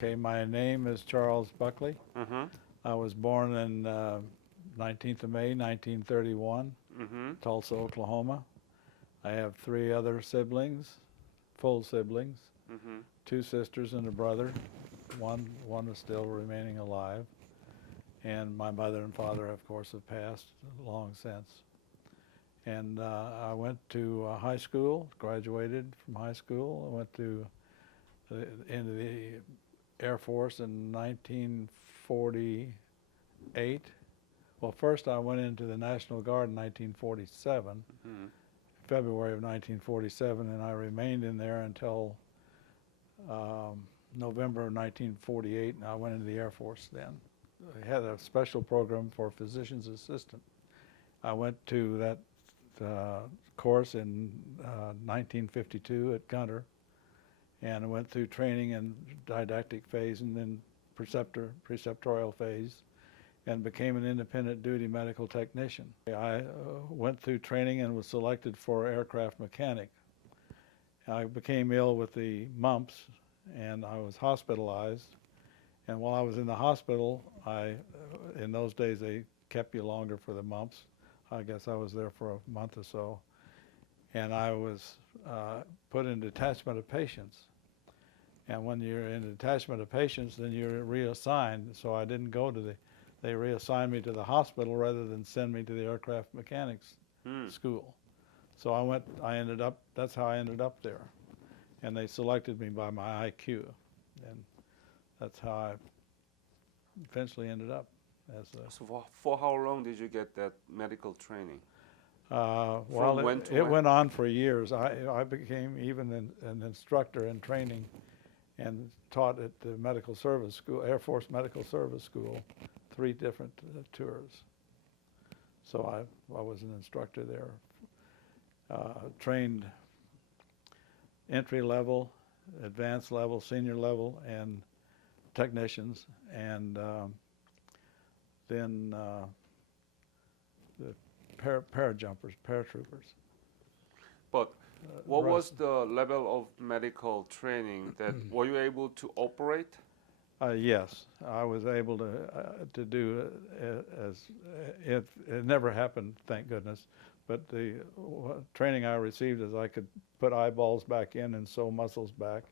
Okay, my name is Charles Buckley. Mm-hmm. I was born in 19th of May, 1931, Mm-hmm. Tulsa, Oklahoma. I have three other siblings, full siblings, Mm-hmm. two sisters and a brother. One is still remaining alive. And my mother and father, of course, have passed long since. And I went to high school, graduated from high school. I went to into the Air Force in 1948. Well, first I went into the National Guard in 1947, Mm-hmm. February of 1947, and I remained in there until November of 1948, and I went into the Air Force then. I had a special program for physician's assistant. I went to that course in 1952 at Gunter, and I went through training and didactic phase and then preceptorial phase, and became an independent duty medical technician. I went through training and was selected for aircraft mechanic. I became ill with the mumps and I was hospitalized. And while I was in the hospital, in those days they kept you longer for the mumps. I guess I was there for a month or so. And I was put in detachment of patients. And when you're in detachment of patients, then you're reassigned. So I didn't go to they reassigned me to the hospital rather than send me to the aircraft mechanics school. So that's how I ended up there. And they selected me by my IQ. And that's how I eventually ended up as a... So for how long did you get that medical training? Well, it went on for years. I became even an instructor in training and taught at the medical service school, Air Force Medical Service School, 3 different tours. So I was an instructor there, trained entry level, advanced level, senior level, and technicians, and then the parajumpers, paratroopers. But what was the level of medical training that were you able to operate? Yes, I was able to do it never happened, thank goodness, but the training I received is I could put eyeballs back in and sew muscles back,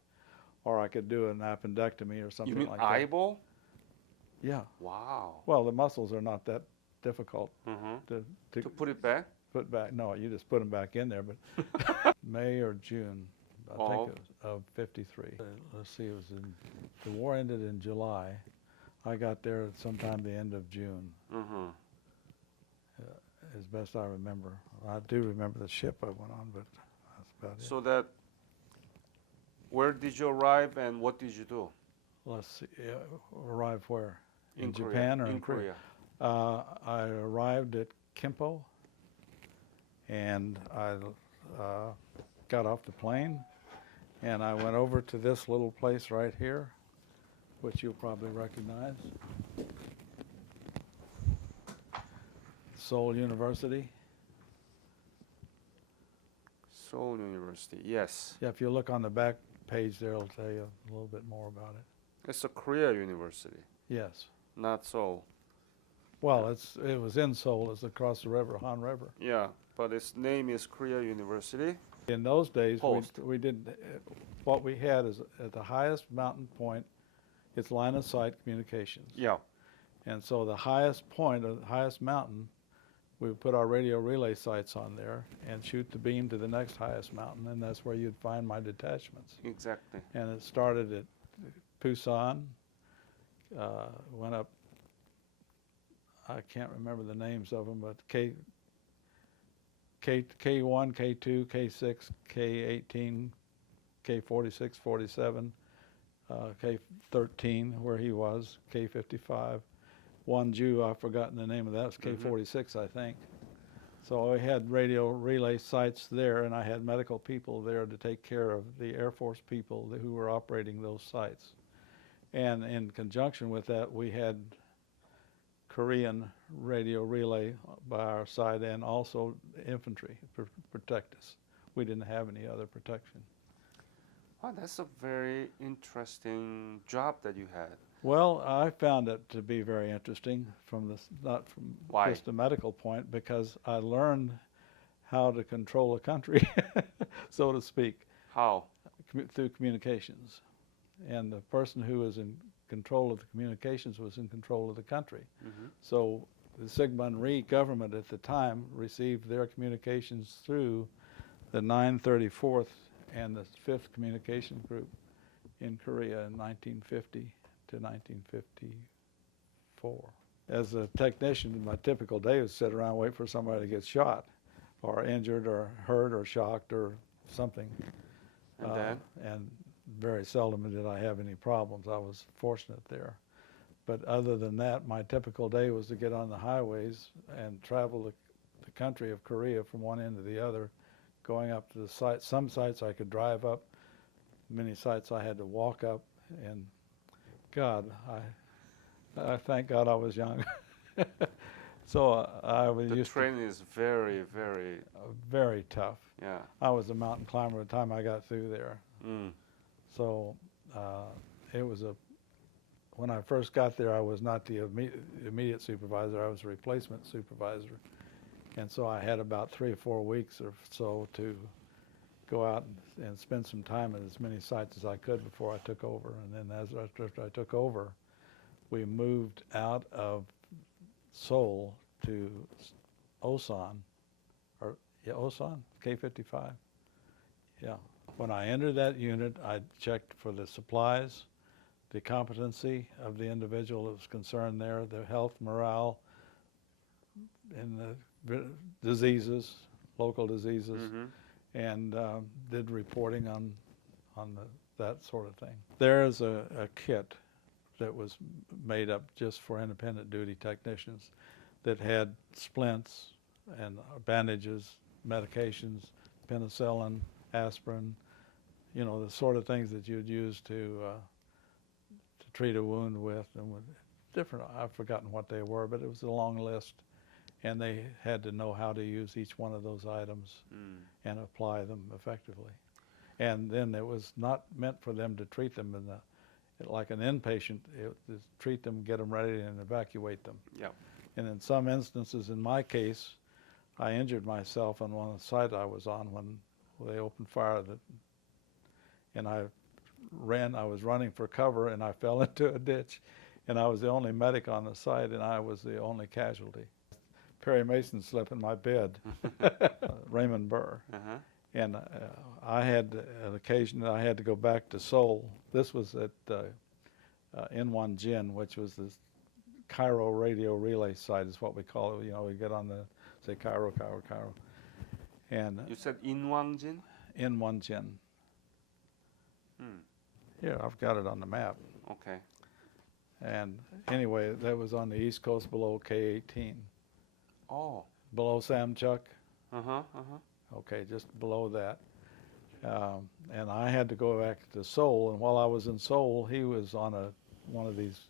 or I could do an appendectomy or something like that. You mean eyeball? Yeah. Wow. Well, the muscles are not that difficult to put it back? put back. No, you just put them back in there. But May or June, I think it was, of '53. Let's see, the war ended in July. I got there sometime the end of June, as best I remember. I do remember the ship I went on, but that's about it. So where did you arrive and what did you do? Let's see, arrive where? In Japan or in Korea? I arrived at Kimpo, and I got off the plane, and I went over to this little place right here, which you'll probably recognize, Seoul University. Seoul University, yes. Yeah, if you look on the back page there, it'll tell you a little bit more about it. It's a Korea university, Yes. not Seoul. Well, it was in Seoul. It's across the river, Han River. Yeah, but its name is Korea University. In those days, we did what we had is at the highest mountain point, it's line of sight communications. Yeah. And so the highest point of the highest mountain, we would put our radio relay sites on there and shoot the beam to the next highest mountain, and that's where you'd find my detachments. Exactly. And it started at Pusan, went up, I can't remember the names of them, but K1, K2, K6, K18, K46, 47, K13, where he was, K55. One Jew, I've forgotten the name of that, was K46, I think. So I had radio relay sites there, and I had medical people there to take care of the Air Force people who were operating those sites. And in conjunction with that, we had Korean radio relay by our side, and also infantry protect us. We didn't have any other protection. Oh, that's a very interesting job that you had. Well, I found it to be very interesting from this, not from Why? just a medical point, because I learned how to control a country, so to speak, How? through communications. And the person who was in control of the communications was in control of the country. Hmm. So the Sigmund Rhee government at the time received their communications through the 934th and the 5th Communication Group in Korea in 1950 to 1954. As a technician, my typical day was sit around and wait for somebody to get shot or injured or hurt or shocked or something. And then? And very seldom did I have any problems. I was fortunate there. But other than that, my typical day was to get on the highways and travel the country of Korea from one end to the other, going up to the sites. Some sites I could drive up. Many sites I had to walk up. And God, I thank God I was young. So I was The used training is very, very, very tough. yeah. I was a mountain climber by the time I got through there. Mm. So it was when I first got there, I was not the immediate supervisor. I was a replacement supervisor. And so I had about 3 or 4 weeks or so to go out and spend some time at as many sites as I could before I took over. And then after I took over, we moved out of Seoul to Osan, Osan, K-55. Yeah. When I entered that unit, I checked for the supplies, the competency of the individual that was concerned there, the health, morale, and the diseases, local diseases, Mm-hmm. and did reporting on that sort of thing. There's a kit that was made up just for independent duty technicians that had splints and bandages, medications, penicillin, aspirin, you know, the sort of things that you'd use to treat a wound with, and with different, I've forgotten what they were, but it was a long list, and they had to know how to use each one of those items and apply them effectively. And then it was not meant for them to treat them like an inpatient. It was treat them, get them ready, and evacuate them. Yeah. And in some instances, in my case, I injured myself on one of the sites I was on when they opened fire, and I was running for cover, and I fell into a ditch, and I was the only medic on the site, and I was the only casualty. Perry Mason slept in my bed, Raymond Burr. Uh-huh. And I had an occasion that I had to go back to Seoul. This was at Inwonjin, which was the Cairo radio relay site is what we call it. You know, we get on the, say Cairo, Cairo, Cairo. And You said Inwongjin? Inwonjin. Hmm. Yeah, I've got it on the map. Okay. And anyway, that was on the East Coast below K-18. Oh. Below Samchuk. Uh-huh, uh-huh. Okay, just below that. And I had to go back to Seoul, and while I was in Seoul, he was on one of these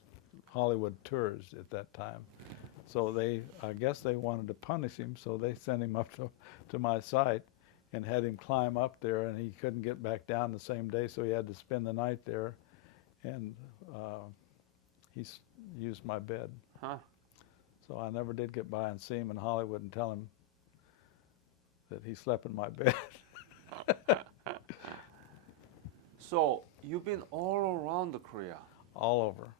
Hollywood tours at that time. So I guess they wanted to punish him, so they sent him up to my site and had him climb up there, and he couldn't get back down the same day, so he had to spend the night there, and he used my bed. Huh. So I never did get by and see him in Hollywood and tell him that he slept in my bed. So you've been all around the Korea. All over.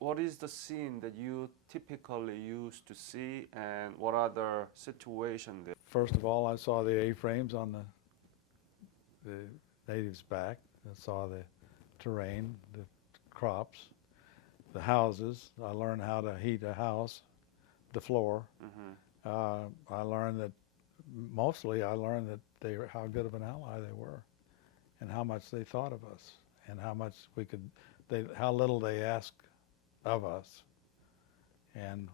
What is the scene that you typically used to see, and what other situation there? First of all, I saw the A-frames on the natives' back. I saw the terrain, the crops, the houses. I learned how to heat a house, the floor. Mm-hmm. I learned that how good of an ally they were, and how much they thought of us, and how much how little they asked of us. And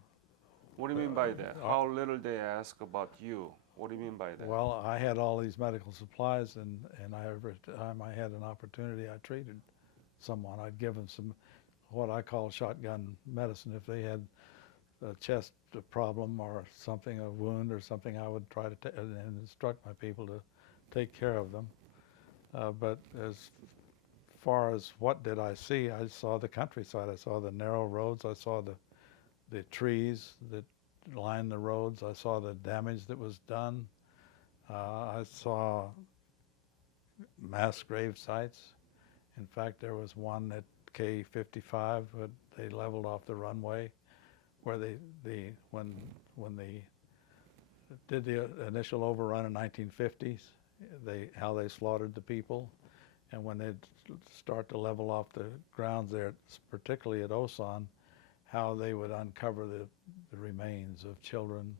What do you mean by that? How little they ask about you? What do you mean by that? well, I had all these medical supplies, and every time I had an opportunity, I treated someone. I'd give them some, what I call shotgun medicine. If they had a chest problem or something, a wound or something, I would try to and instruct my people to take care of them. But as far as what did I see, I saw the countryside. I saw the narrow roads. I saw the trees that lined the roads. I saw the damage that was done. I saw mass grave sites. In fact, there was one at K-55 that they leveled off the runway, where when they did the initial overrun in 1950s, how they slaughtered the people, and when they start to level off the grounds there, particularly at Osan, how they would uncover the remains of children,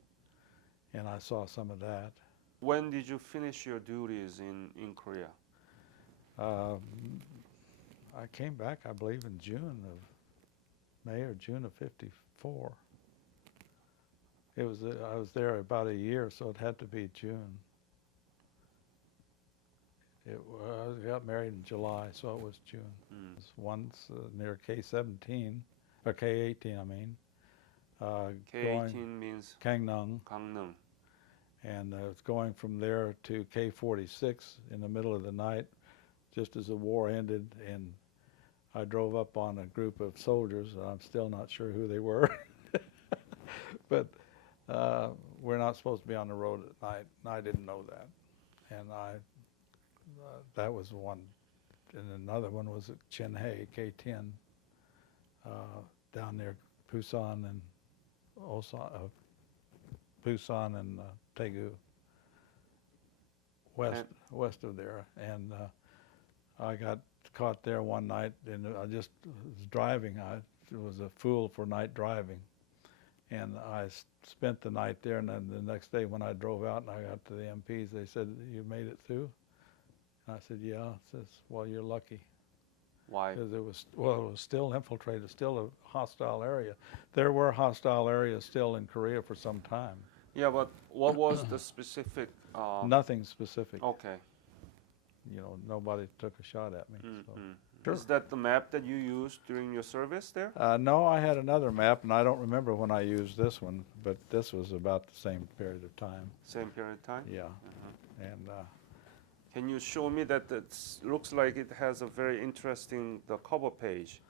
and I saw some of that. When did you finish your duties in Korea? I came back, I believe, in May or June of '54. I was there about a year, so it had to be June. I got married in July, so it was June. It was once near K-17, or K-18, I mean. K-18 means Gangneung, Gangneung. and it's going from there to K-46 in the middle of the night, just as the war ended, and I drove up on a group of soldiers. I'm still not sure who they were, but we're not supposed to be on the road at night, and I didn't know that. And that was one. And another one was at Chinhae, K-10, down near Busan and Busan and Daegu, west of there. And I got caught there one night, and I just was driving. I was a fool for night driving. And I spent the night there, and then the next day when I drove out and I got to the MPs, they said, "You made it through?" And I said, "Yeah." It says, "Well, you're lucky." Why? Because it was still infiltrated, still a hostile area. There were hostile areas still in Korea for some time. Yeah, but what was the specific? Nothing specific. Okay. You know, nobody took a shot at me. So. Sure. Is that the map that you used during your service there? No, I had another map, and I don't remember when I used this one, but this was about the same period of time. Same period of time? Yeah. And can you show me that it looks like it has a very interesting the cover page?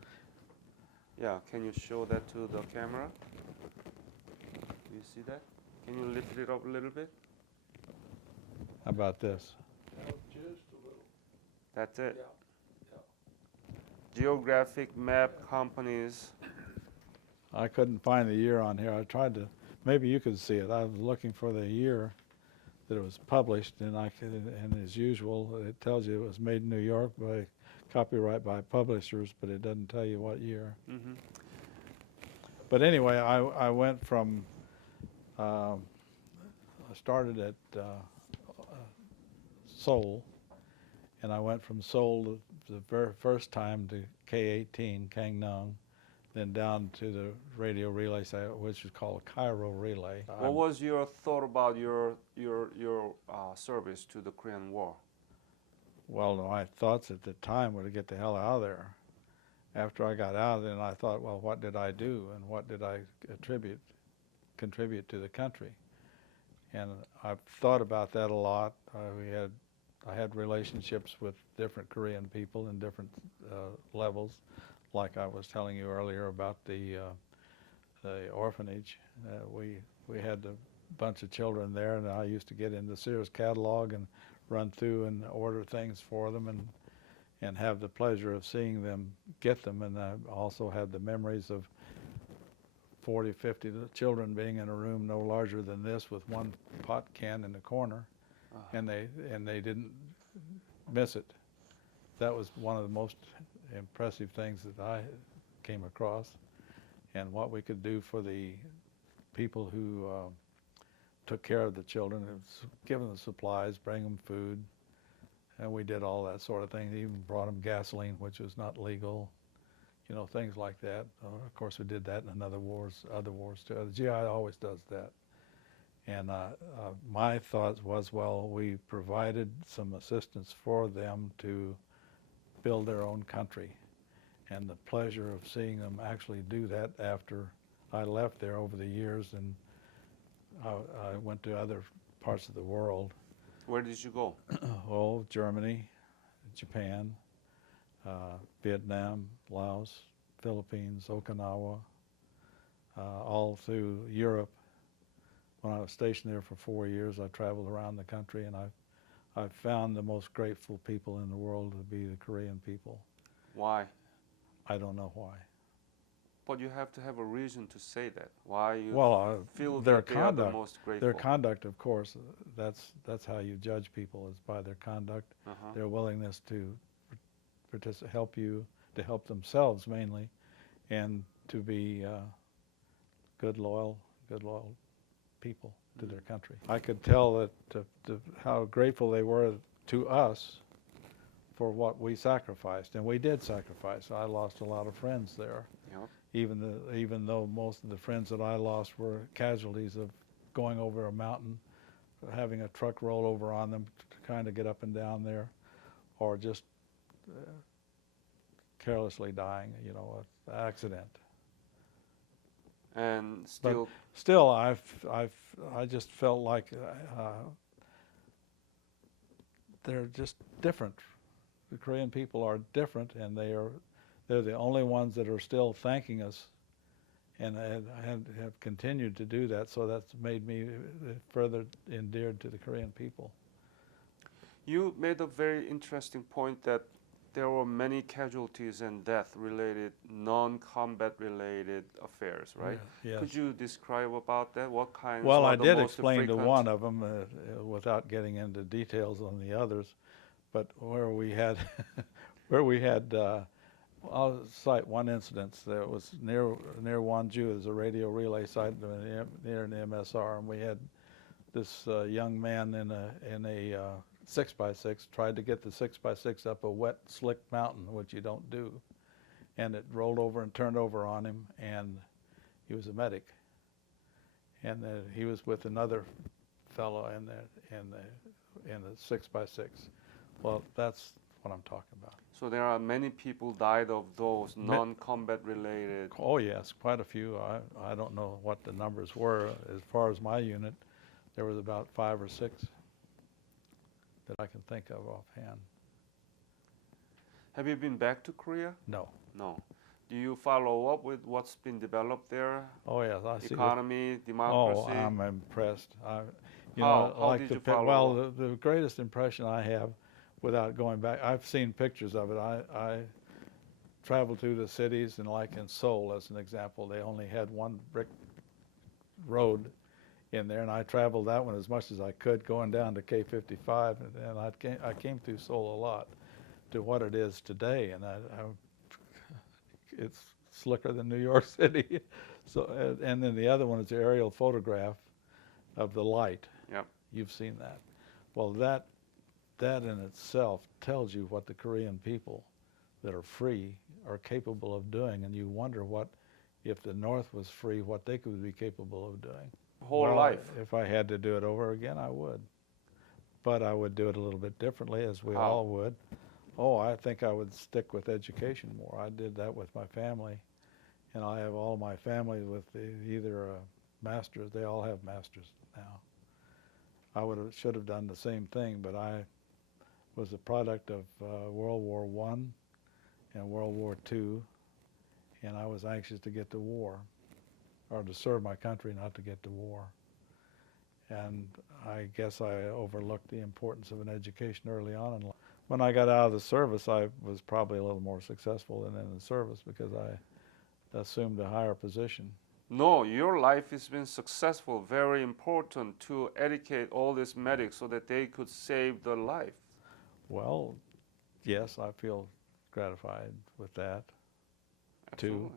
Yeah, can you show that to the camera? Do you see that? Can you lift it up a little bit? how about this? Just a little. That's it. Yeah. Geographic map companies. I couldn't find the year on here. I tried to, maybe you could see it. I was looking for the year that it was published, and and as usual, it tells you it was made in New York by copyright by publishers, but it doesn't tell you what year. Mm-hmm. But anyway, I went from, I started at Seoul, and I went from Seoul the very first time to K-18, Gangneung, then down to the radio relay site, which is called Cairo Relay. What was your thought about your service to the Korean War? Well, my thoughts at the time were to get the hell out of there. After I got out, then I thought, well, what did I do, and what did I contribute to the country? And I've thought about that a lot. I had relationships with different Korean people in different levels, like I was telling you earlier about the orphanage. We had a bunch of children there, and I used to get in the Sears catalog and run through and order things for them, and have the pleasure of seeing them get them. And I also had the memories of 40, 50 children being in a room no larger than this with one pot can in the corner, and they didn't miss it. That was one of the most impressive things that I came across, and what we could do for the people who took care of the children, give them the supplies, bring them food, and we did all that sort of thing. Even brought them gasoline, which was not legal, you know, things like that. Of course, we did that in other wars too. The GI always does that. And my thought was, well, we provided some assistance for them to build their own country, and the pleasure of seeing them actually do that after I left there over the years, and I went to other parts of the world. Where did you go? Oh, Germany, Japan, Vietnam, Laos, Philippines, Okinawa, all through Europe. When I was stationed there for 4 years, I traveled around the country, and I've found the most grateful people in the world to be the Korean people. Why? I don't know why. But you have to have a reason to say that. Why you Well, feel their that they are the conduct, most grateful? their conduct, of course, that's how you judge people, is by their conduct, their willingness to help you, to help themselves mainly, and to be good, loyal people to their country. I could tell that how grateful they were to us for what we sacrificed, and we did sacrifice. I lost a lot of friends there. Yep. Even though most of the friends that I lost were casualties of going over a mountain, having a truck roll over on them to kind of get up and down there, or just carelessly dying, an accident. And still, Still, I just felt like they're just different. The Korean people are different, and they're the only ones that are still thanking us, and have continued to do that. So that's made me further endeared to the Korean people. you made a very interesting point that there were many casualties and death-related, non-combat related affairs, right? Yeah, yes. Could you describe about that? What kinds? Well, are I the did most explain to frequent? one of them without getting into details on the others, but where we had, I'll cite one incident that was near Wonju. There's a radio relay site near an MSR, and we had this young man in a 6x6 tried to get the 6x6 up a wet, slick mountain, which you don't do, and it rolled over and turned over on him, and he was a medic, and he was with another fellow in the 6x6. Well, that's what I'm talking about. So there are many people died of those non-combat related. Oh yes, quite a few. I don't know what the numbers were. As far as my unit, there was about 5 or 6 that I can think of offhand. Have you been back to Korea? No. No. Do you follow up with what's been developed there? Oh yes, I see. Economy, Oh, democracy. I'm impressed. How did you follow up? The greatest impression I have, without going back, I've seen pictures of it. I traveled through the cities, and like in Seoul, as an example, they only had one brick road in there, and I traveled that one as much as I could, going down to K55, and I came through Seoul a lot, to what it is today, and it's slicker than New York City. So, and then the other one is the aerial photograph of the light. Yep. You've seen that. Well, that in itself tells you what the Korean people that are free are capable of doing, and you wonder what, if the North was free, what they could be capable of doing. Whole life. If I had to do it over again, I would. But I would do it a little bit differently, as we How? all would. Oh, I think I would stick with education more. I did that with my family, and I have all my family with either a master's. They all have masters now. I should have done the same thing, but I was a product of World War I and World War II, and I was anxious to get to war, or to serve my country, not to get to war. And I guess I overlooked the importance of an education early on in life. When I got out of the service, I was probably a little more successful than in the service, because I assumed a higher position. No, your life has been successful, very important to educate all these medics so that they could save their life. Well, yes, I feel gratified with that. Absolutely.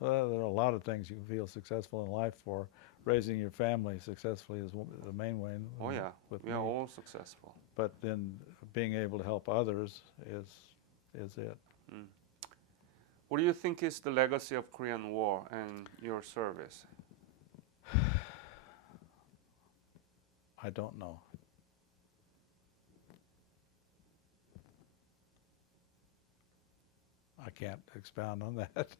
There are a lot of things you can feel successful in life for. Raising your family successfully is the main way. Oh yeah, with we me. are all successful. But then being able to help others is it. Mm. What do you think is the legacy of Korean War and your service? I don't know. I can't expound on that.